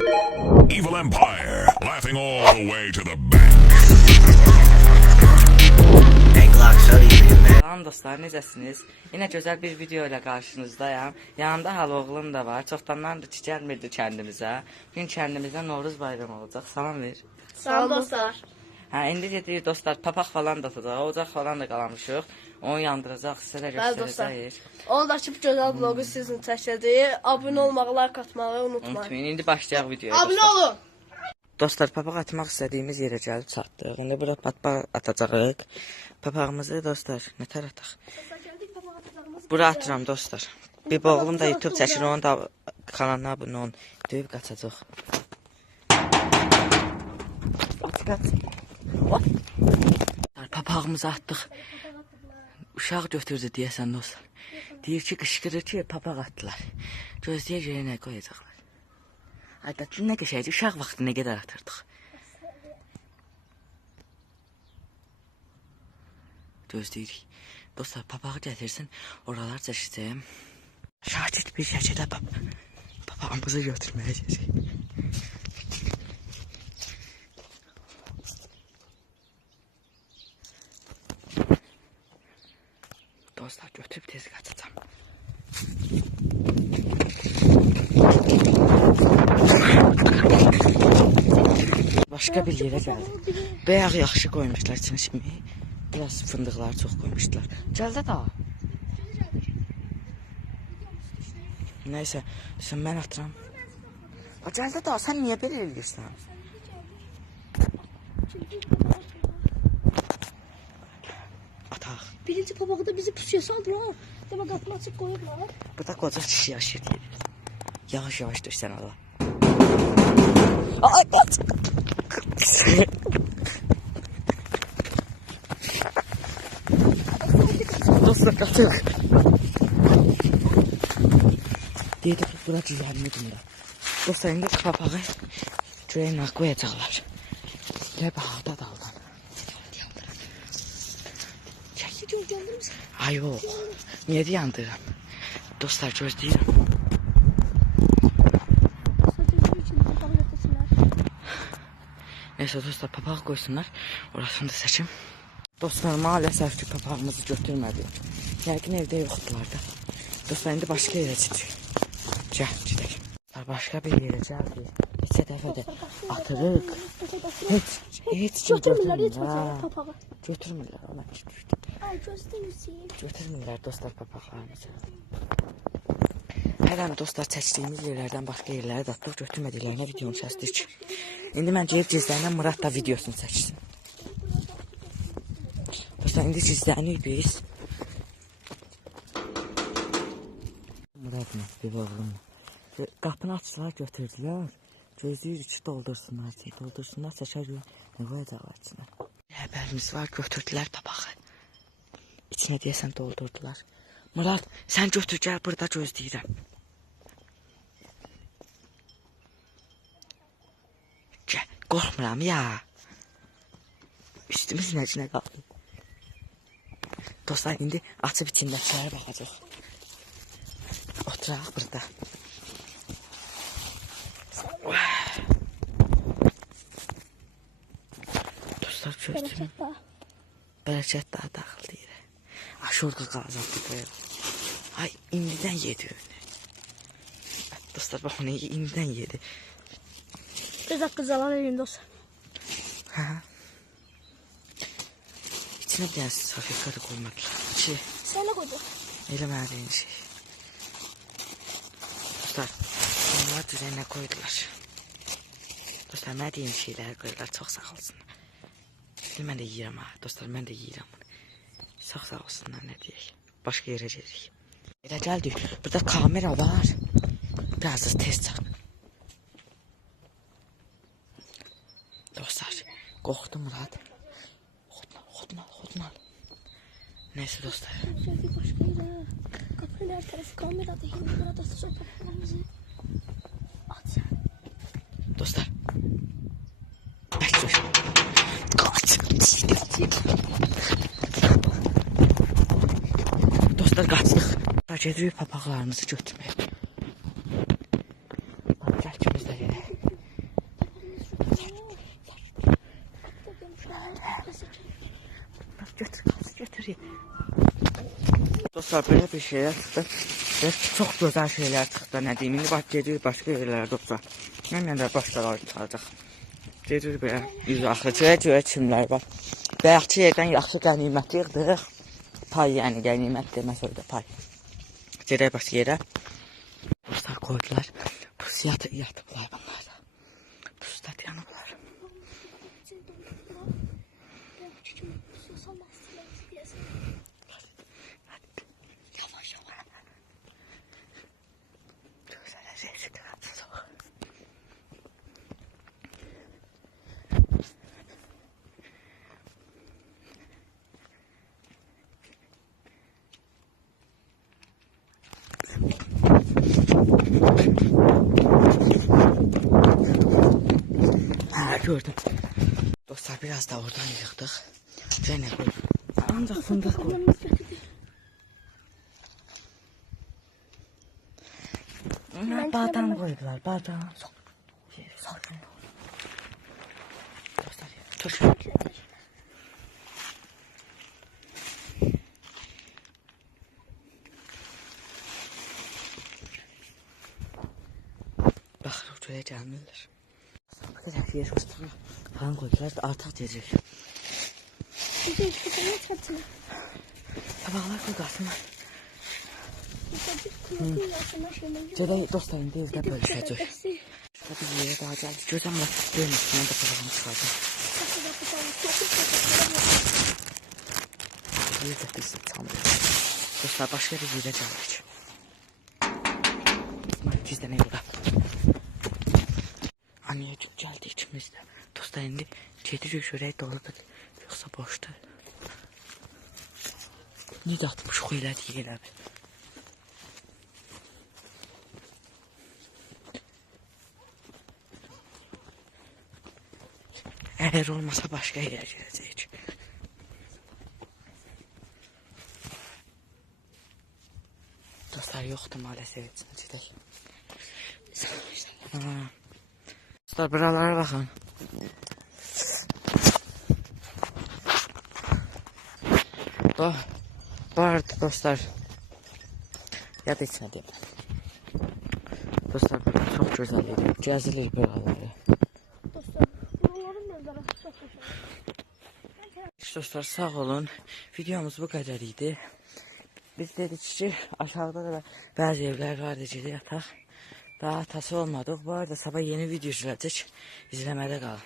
Evil Empire, laughing all the way to the bank. Salam dostlar, necəsiniz? Yine güzel bir video ile karşınızdayım. Yanımda haloğlum da var. Çoxdandan da gəlmirdi kəndimizə. Bugün kəndimizdə Novruz bayramı olacaq. Salam ver. Salam dostlar. İndi gedirik dostlar, papaq falan da tutacaq. Ocaq falan da qalamışıq. Onu yandıracaq, sizə də Bəli dostlar. göstərəcəyik. Onu da açıb gözəl vlogu sizin çəkəcəyik. Abunə olmağı, like atmağı unutmayın. Unutmayın, indi başlayaq videoya. Abunə olun. Dostlar, papaq atmaq istədiyimiz yerə gəlib çatdıq. İndi bura papaq atacağıq. Papağımızı dostlar, nətər ataq? Bura atıram dostlar. Bir oğlum da YouTube çəkir, onun da kanalına abunə olun. Döyüb qaçacaq. Qaç. Papağımızı atdıq. Uşaq götürdü deyəsən dostlar. Deyir ki, qışqırır ki, papaq atdılar. Gözləyə görə nə qoyacaqlar. Ayda nə qəşəyəcək, uşaq vaxtı nə qədər atırdıq. Gözləyirik. Dostlar, papağı gətirsin, oralar çəkəcəyim. Şakit bir şəkildə papağımızı götürməyə gələcək. Dostlar, götürüb tez qaçacam. Başqa bir yerə gəldim. Bayaq yaxşı qoymuşlar içinə şimdi. Biraz fındıqları çox qoymuşlar. Gəldə daha. Nəysə, sən mən atıram. Gəldə daha, sən niyə belə eləyirsən? Ataq. Birinci papağı da bizi pusuya saldılar. Demək qapını açıq qoyublar. Bu da qoca kişi yaşayır. Yavaş yavaş düşsən Allah. Ay, qaç. Dostlar, qaçıq. Deyəcək, bura cüzəlini dinlə. Dostlar, indi papağı görəyinə qoyacaqlar. Elə baxaqda daldan. Ay yox, niyə yandırıram? Dostlar, gözləyirəm. Neyse dostlar, papaq qoysunlar, orasını da seçim. Dostlar, maalesef ki papağımızı götürmədik. Yəqin evdə yoxdular da. Dostlar, indi başqa yerə çıxır. Gəl, gedək. Başqa bir yerə gəldik. Neçə dəfə də atırıq. Heç kim götürmürlər. Götürmürlər, ona düşdük. Götürmürlər dostlar papaqlarımızı. Hər an dostlar çəkdiyimiz yerlərdən başqa yerlərə də atdıq, götürmədiklərinə videonu çəkdik. İndi mən gelib cizlənən Murat da videosunu çəksin. Dostlar, indi cizlənik biz. Muratla, bir oğlumla. Qapını açdılar, götürdülər. Gözləyirik ki, doldursunlar. Doldursunlar, çəkər yox. Nə qoyacaqlar içinə? Həbərimiz var, götürdülər papağı. İçinə deyəsən doldurdular. Murat, sən götür, gəl burada gözləyirəm. Gəl, qorxmuram ya. Üstümüz nəcinə qaldı. Dostlar, indi açıb içindəkilərə baxacaq. Oturaq burada. Dostlar, gördüm. Bərəkət daha daxildi yerə. Aşorqa qalacaqdı qoyalım. Ay, indidən yedi önü. Dostlar, bax onu indidən yedi. Gözəl qızalan elin dostlar. Hə. İçinə bir dənə safiyyə da qoymadılar. İçi. Sən nə qoydun? Elə mənə deyin şey. Dostlar, onlar düzənə qoydular. Dostlar, mənə deyin şeyləri qoydular. Çox sağ olsunlar. Mən də yiyirəm ha. Dostlar, mən də yiyirəm bunu. Sağ olsunlar, nə deyək. Başqa yerə gedirik. Elə gəldik. Burada kamera var. Biraz da tez çək. Dostlar, qorxdum Murat. Xodmal. Neyse dostlar. Başqa yerə. Qapının hər tərəfi kameradır. Şimdi burada tutacaq papağımızı. At sən. Dostlar. Bekle. Kaç. Dostlar, qaçdıq. Gedirik papaqlarımızı götürməyə. Gəl ki, biz də gedək. Dostlar böyle bir şeyler çıktı. Ve çok güzel şeyler çıktı. Ne diyeyim? İndi bak gedirik başka yerlere dostlar. Mən də başqaları çıxacaq. Gedirik belə yüz axırıcıya görə kimlər var. Bayaqçı yerdən yaxşı qənimət yığdıq. Pay yəni qənimət deməz öyle pay. Gedək başqa yerə. Dostlar koydular. Pus yatıblar bunlar da. Pustat yanıblar. Yavaş yavaş. Güzel rezil kıratsız o. Ha gördüm. Dostlar biraz da oradan yıktık. Gene koydum. Ancak fındık koydum. Annemimiz getirdi. Badem koydular. Badem. Sakin ol. Dostlar dur şöyle. Bak şuraya gelmiyorlar. Bu kadar yer üstüne falan koydular. Artık gelecek. Bize işte ne çatını. Tabaklar koy kalsın. Bize bir kulaklı yaşama şöyle. Ceda dostlarım değil de bölüşecek. Eksi. Şurada bir yere daha geldik. Gözüm var. Benim üstüne de tabağımı çıkardım. Kapıda tutalım. Çok Bir de biz sanmıyoruz. Dostlar başka bir yere geldik. Bizden ne burada? Anneye çok geldi içimizde. Dostlar indi. Çetici şuraya doludur. Yoksa boştu. Ne de atmış o elə deyil abi. Eğer olmasa başka yere geleceğiz. Dostlar yoktu maalesef. Gidelim. Dostlar buralara bakın. Bu arada dostlar ya da içine diyeyim. Dostlar burada çok güzel yedi. Gezilir buraları. Dostlar, buraların manzarası çok güzel. İşte dostlar sağ olun. Videomuz bu kadar idi. Biz dedik ki aşağıda da bazı evler vardı gece yatak. Daha atası olmadık. Bu arada sabah yeni video izleyecek. İzlemede kalın.